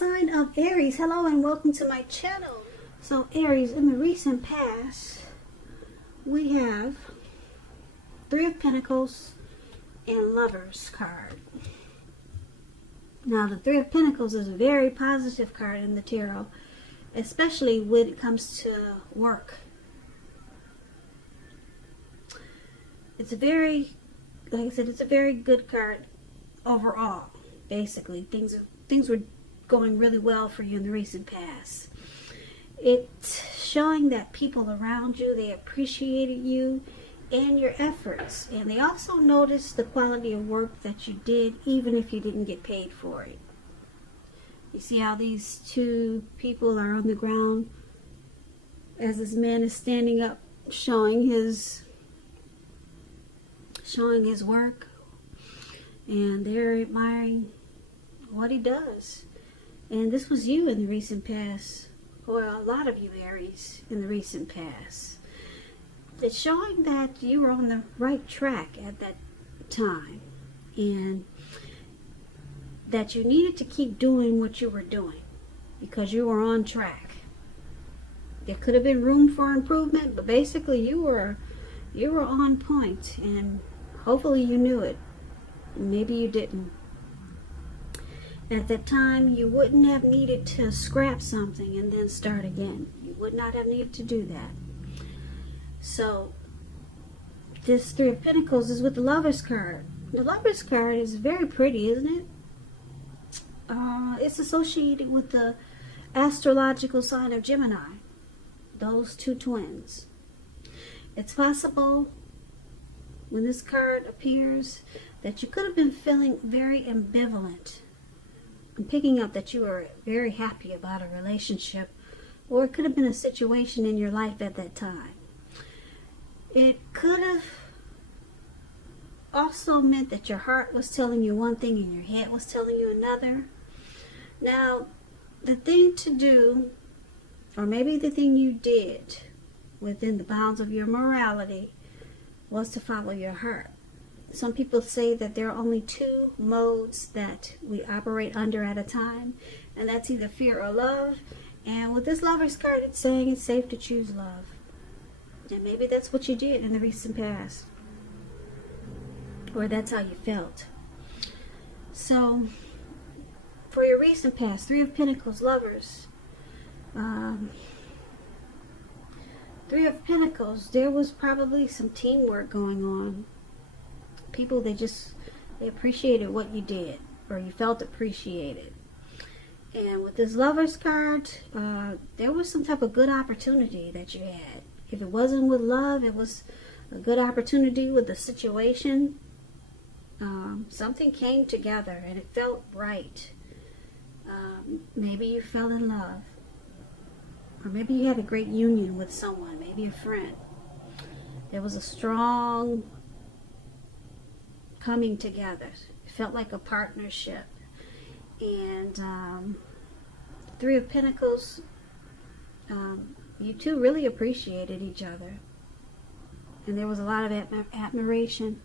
sign of Aries. Hello and welcome to my channel. So Aries, in the recent past, we have Three of Pentacles and Lovers card. Now the Three of Pentacles is a very positive card in the tarot, especially when it comes to work. It's a very, like I said, it's a very good card overall. Basically, things were going really well for you in the recent past. It's showing that people around you, they appreciated you and your efforts, and they also noticed the quality of work that you did, even if you didn't get paid for it. You see how these two people are on the ground as this man is standing up, showing his work, and they're admiring what he does. And this was you in the recent past, or a lot of you Aries in the recent past. It's showing that you were on the right track at that time, and that you needed to keep doing what you were doing because you were on track. There could have been room for improvement, but basically you were on point, and hopefully you knew it. Maybe you didn't. At that time, you wouldn't have needed to scrap something and then start again. You would not have needed to do that. So, this Three of Pentacles is with the Lovers card. The Lovers card is very pretty, isn't it? It's associated with the astrological sign of Gemini. Those two twins. It's possible when this card appears that you could have been feeling very ambivalent. I'm picking up that you were very happy about a relationship, or it could have been a situation in your life at that time. It could have also meant that your heart was telling you one thing and your head was telling you another. Now, the thing to do, or maybe the thing you did within the bounds of your morality, was to follow your heart. Some people say that there are only two modes that we operate under at a time, and that's either fear or love. And with this Lovers card, it's saying it's safe to choose love. And maybe that's what you did in the recent past, or that's how you felt. So, for your recent past, Three of Pentacles, Lovers, Three of Pentacles, there was probably some teamwork going on. People, they appreciated what you did, or you felt appreciated. And with this Lovers card, there was some type of good opportunity that you had. If it wasn't with love, it was a good opportunity with the situation. Something came together and it felt right. Maybe you fell in love, or maybe you had a great union with someone, maybe a friend. There was a strong coming together. It felt like a partnership. And Three of Pentacles, you two really appreciated each other, and there was a lot of admiration.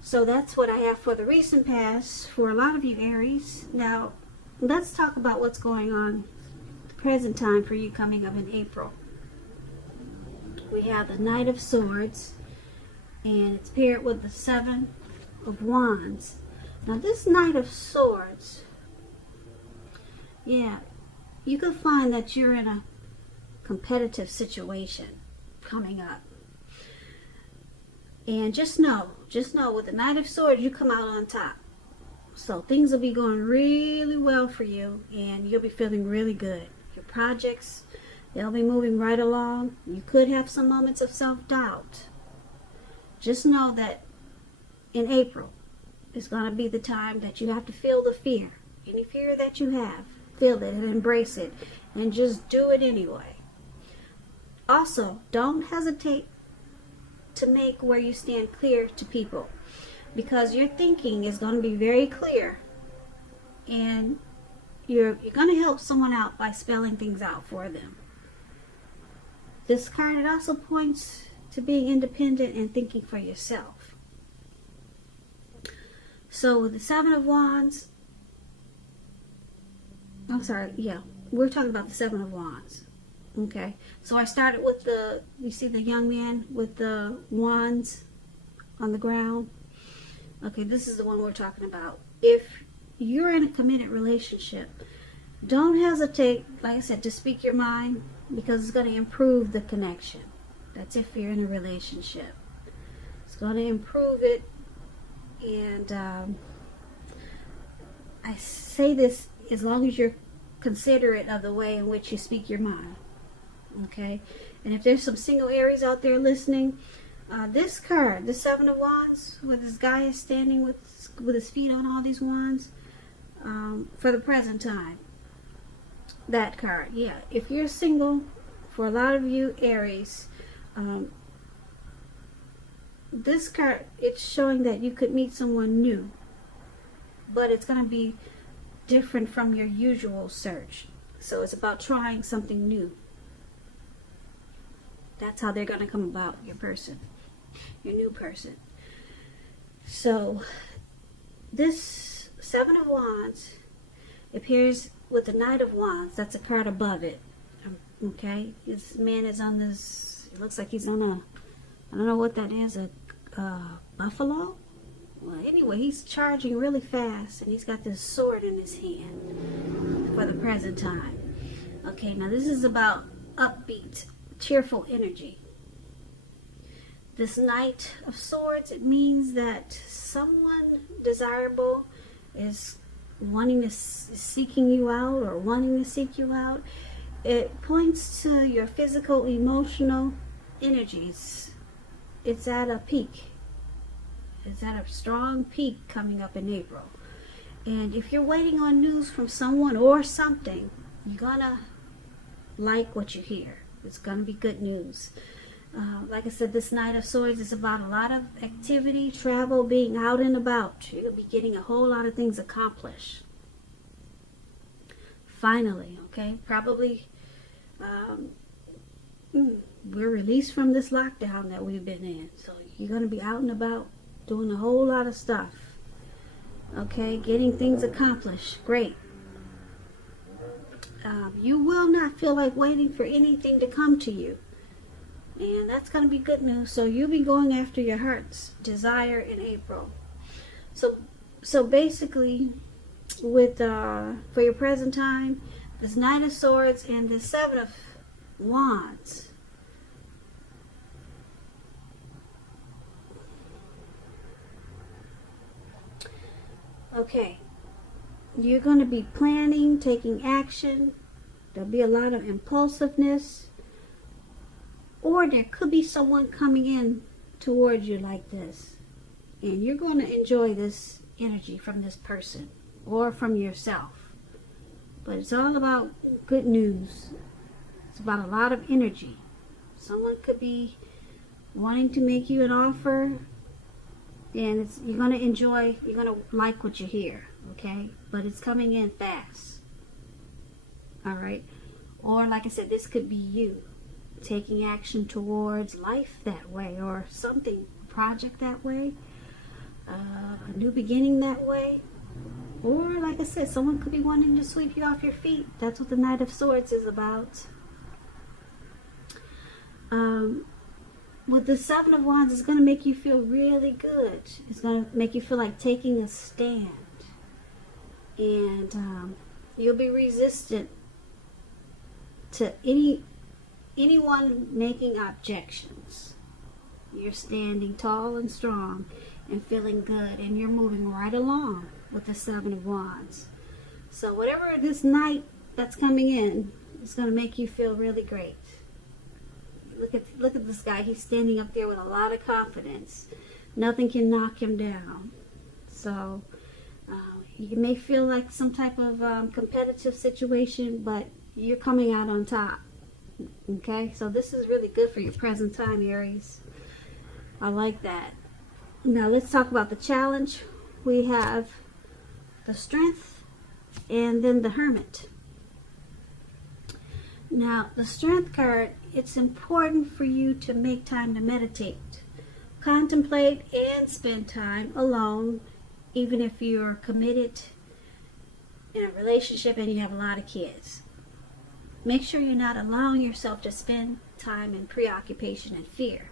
So that's what I have for the recent past for a lot of you Aries. Now let's talk about what's going on the present time for you coming up in April. We have the Knight of Swords, and it's paired with the Seven of Wands. Now this Knight of Swords, yeah, you could find that you're in a competitive situation coming up. And just know with the Knight of Swords, you come out on top. So things will be going really well for you, and you'll be feeling really good. Your projects, they'll be moving right along. You could have some moments of self-doubt. Just know that in April is going to be the time that you have to feel the fear. Any fear that you have, feel it and embrace it, and just do it anyway. Also, don't hesitate to make where you stand clear to people, because your thinking is going to be very clear, and you're going to help someone out by spelling things out for them. This card, it also points to being independent and thinking for yourself. So with the Seven of Wands, I'm sorry, yeah. We're talking about the Seven of Wands. Okay. So I started with you see the young man with the wands on the ground? Okay, this is the one we're talking about. If you're in a committed relationship, don't hesitate, like I said, to speak your mind, because it's going to improve the connection. That's if you're in a relationship. It's going to improve it. And I say this as long as you're considerate of the way in which you speak your mind. Okay? And if there's some single Aries out there listening, this card, the Seven of Wands, where this guy is standing with his feet on all these wands, for the present time, that card, yeah. If you're single, for a lot of you Aries, this card, it's showing that you could meet someone new, but it's going to be different from your usual search. So it's about trying something new. That's how they're going to come about, your person, your new person. So this Seven of Wands appears with the Knight of Wands. That's a card above it. Okay, this man is on this, it looks like he's on a, I don't know what that is, a buffalo? Well, anyway, he's charging really fast, and he's got this sword in his hand for the present time. Okay, now this is about upbeat, cheerful energy. This Knight of Swords, it means that someone desirable is seeking you out, or wanting to seek you out. It points to your physical, emotional energies. It's at a peak. It's at a strong peak coming up in April. And if you're waiting on news from someone or something, you're gonna like what you hear. It's gonna be good news. Like I said, this Knight of Swords is about a lot of activity, travel, being out and about. You're gonna be getting a whole lot of things accomplished. Finally, okay? Probably we're released from this lockdown that we've been in. So you're going to be out and about doing a whole lot of stuff. Okay? Getting things accomplished. Great. You will not feel like waiting for anything to come to you. And that's going to be good news. So you'll be going after your heart's desire in April. So basically, with for your present time, this Knight of Swords and this Seven of Wands, okay, you're going to be planning, taking action. There'll be a lot of impulsiveness, or there could be someone coming in towards you like this, and you're going to enjoy this energy from this person or from yourself. But it's all about good news. It's about a lot of energy. Someone could be wanting to make you an offer, and you're going to enjoy, you're going to like what you hear, okay? But it's coming in fast. All right? Or like I said, this could be you taking action towards life that way, or something, project that way, a new beginning that way. Or, like I said, someone could be wanting to sweep you off your feet. That's what the Knight of Swords is about. With the Seven of Wands, it's going to make you feel really good. It's going to make you feel like taking a stand. And you'll be resistant to anyone making objections. You're standing tall and strong and feeling good, and you're moving right along with the Seven of Wands. So whatever this night that's coming in, it's going to make you feel really great. Look at this guy. He's standing up there with a lot of confidence. Nothing can knock him down. So you may feel like some type of competitive situation, but you're coming out on top. Okay, so this is really good for your present time, Aries. I like that. Now let's talk about the challenge. We have the Strength and then the Hermit. Now the Strength card, it's important for you to make time to meditate, contemplate, and spend time alone, even if you're committed in a relationship and you have a lot of kids. Make sure you're not allowing yourself to spend time in preoccupation and fear.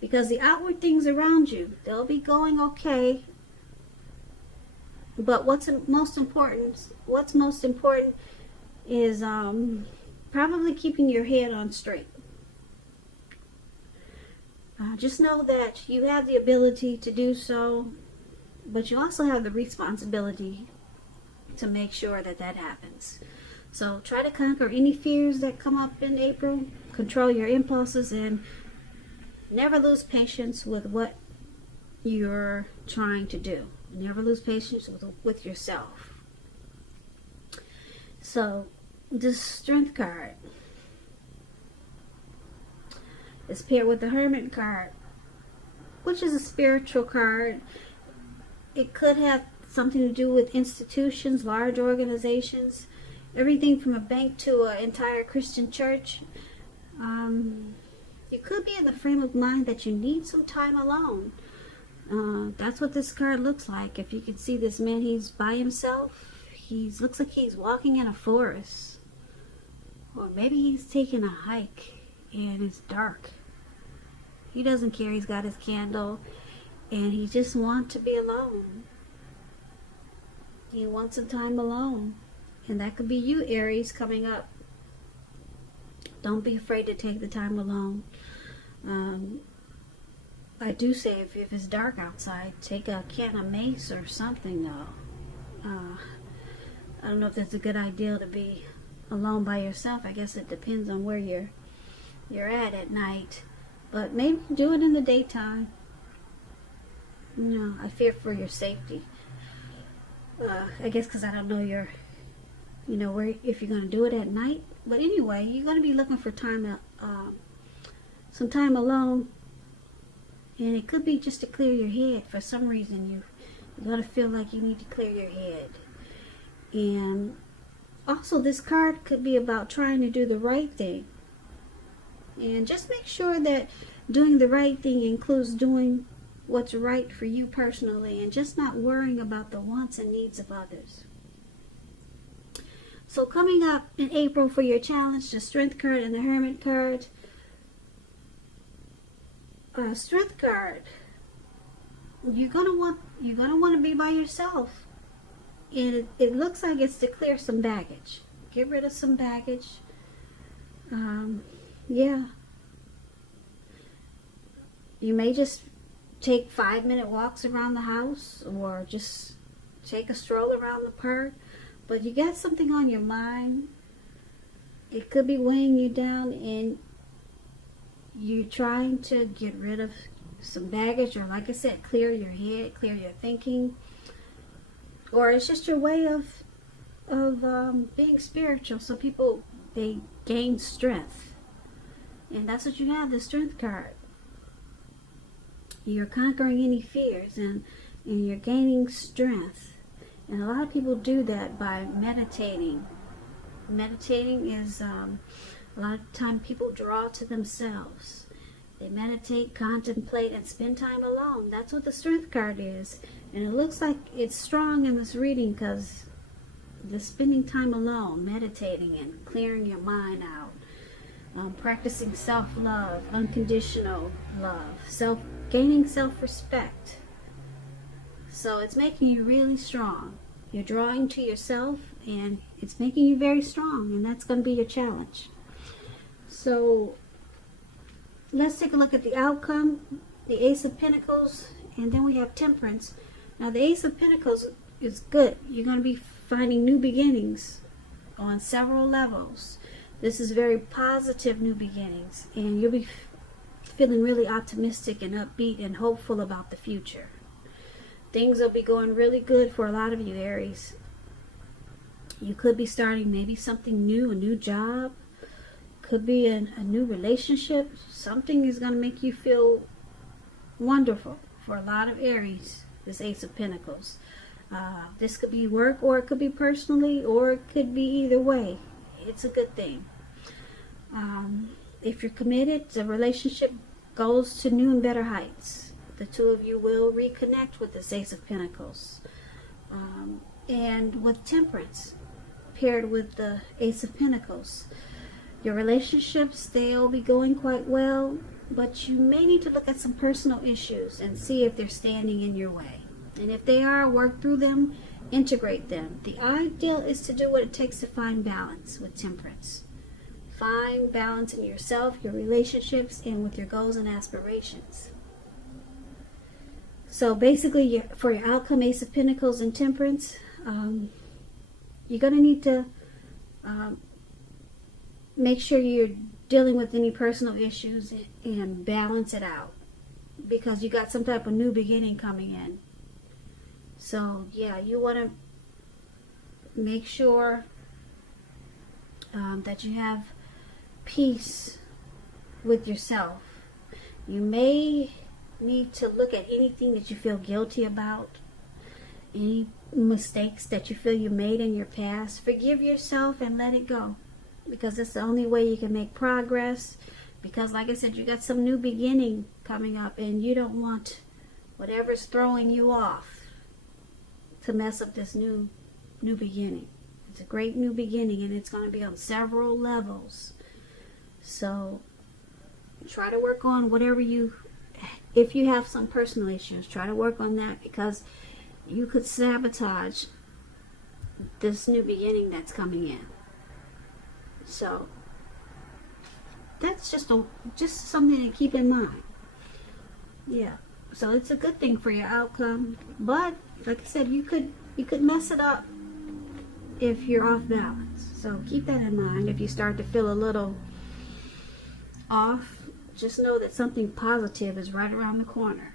Because the outward things around you, they'll be going okay. But what's most important is probably keeping your head on straight. Just know that you have the ability to do so, but you also have the responsibility to make sure that that happens. So try to conquer any fears that come up in April, control your impulses, and never lose patience with what you're trying to do. Never lose patience with yourself. So, the Strength card is paired with the Hermit card, which is a spiritual card. It could have something to do with institutions, large organizations, everything from a bank to an entire Christian church. You could be in the frame of mind that you need some time alone. That's what this card looks like. If you can see this man, he's by himself. Looks like he's walking in a forest. Or maybe he's taking a hike and it's dark. He doesn't care. He's got his candle and he just wants to be alone. He wants some time alone. And that could be you, Aries, coming up. Don't be afraid to take the time alone. I do say if it's dark outside, take a can of mace or something, though. I don't know if that's a good idea to be alone by yourself. I guess it depends on where you're at night. But maybe do it in the daytime. No, I fear for your safety. I guess because I don't know where, if you're going to do it at night. But anyway, you're going to be looking for some time alone. And it could be just to clear your head. For some reason, you're going to feel like you need to clear your head. And also, this card could be about trying to do the right thing. And just make sure that doing the right thing includes doing what's right for you personally and just not worrying about the wants and needs of others. So coming up in April for your challenge, the Strength card and the Hermit card. Strength card, you're gonna want to be by yourself, and it looks like it's to clear some baggage, get rid of some baggage. Yeah, you may just take 5-minute walks around the house, or just take a stroll around the park. But you got something on your mind. It could be weighing you down, and you're trying to get rid of some baggage, or like I said, clear your head, clear your thinking. Or it's just your way of being spiritual. Some people, they gain strength. And that's what you have, the Strength card. You're conquering any fears and you're gaining strength. And a lot of people do that by meditating. Meditating is, a lot of time people draw to themselves. They meditate, contemplate, and spend time alone. That's what the Strength card is. And it looks like it's strong in this reading because the spending time alone, meditating and clearing your mind out. Practicing self-love, unconditional love, gaining self-respect. So it's making you really strong. You're drawing to yourself, and it's making you very strong, and that's going to be your challenge. So let's take a look at the outcome, the Ace of Pentacles, and then we have Temperance. Now the Ace of Pentacles is good. You're going to be finding new beginnings on several levels. This is very positive new beginnings, and you'll be feeling really optimistic and upbeat and hopeful about the future. Things will be going really good for a lot of you, Aries. You could be starting maybe something new, a new job. Could be a new relationship. Something is going to make you feel wonderful for a lot of Aries, this Ace of Pentacles. This could be work, or it could be personally, or it could be either way. It's a good thing. If you're committed, the relationship goes to new and better heights. The two of you will reconnect with this Ace of Pentacles. And with Temperance, paired with the Ace of Pentacles, your relationships, they'll be going quite well, but you may need to look at some personal issues and see if they're standing in your way. And if they are, work through them, integrate them. The ideal is to do what it takes to find balance with Temperance. Find balance in yourself, your relationships, and with your goals and aspirations. So basically, for your outcome, Ace of Pentacles and Temperance, you're going to need to make sure you're dealing with any personal issues and balance it out, because you got some type of new beginning coming in. So yeah, you want to make sure that you have peace with yourself. You may need to look at anything that you feel guilty about, any mistakes that you feel you made in your past. Forgive yourself and let it go, because it's the only way you can make progress. Because like I said, you got some new beginning coming up, and you don't want whatever's throwing you off to mess up this new beginning. It's a great new beginning, and it's going to be on several levels. So try to work on whatever if you have some personal issues, try to work on that, because you could sabotage this new beginning that's coming in. So that's just something to keep in mind. Yeah. So it's a good thing for your outcome, but like I said, you could mess it up if you're off balance. So keep that in mind. If you start to feel a little off, just know that something positive is right around the corner.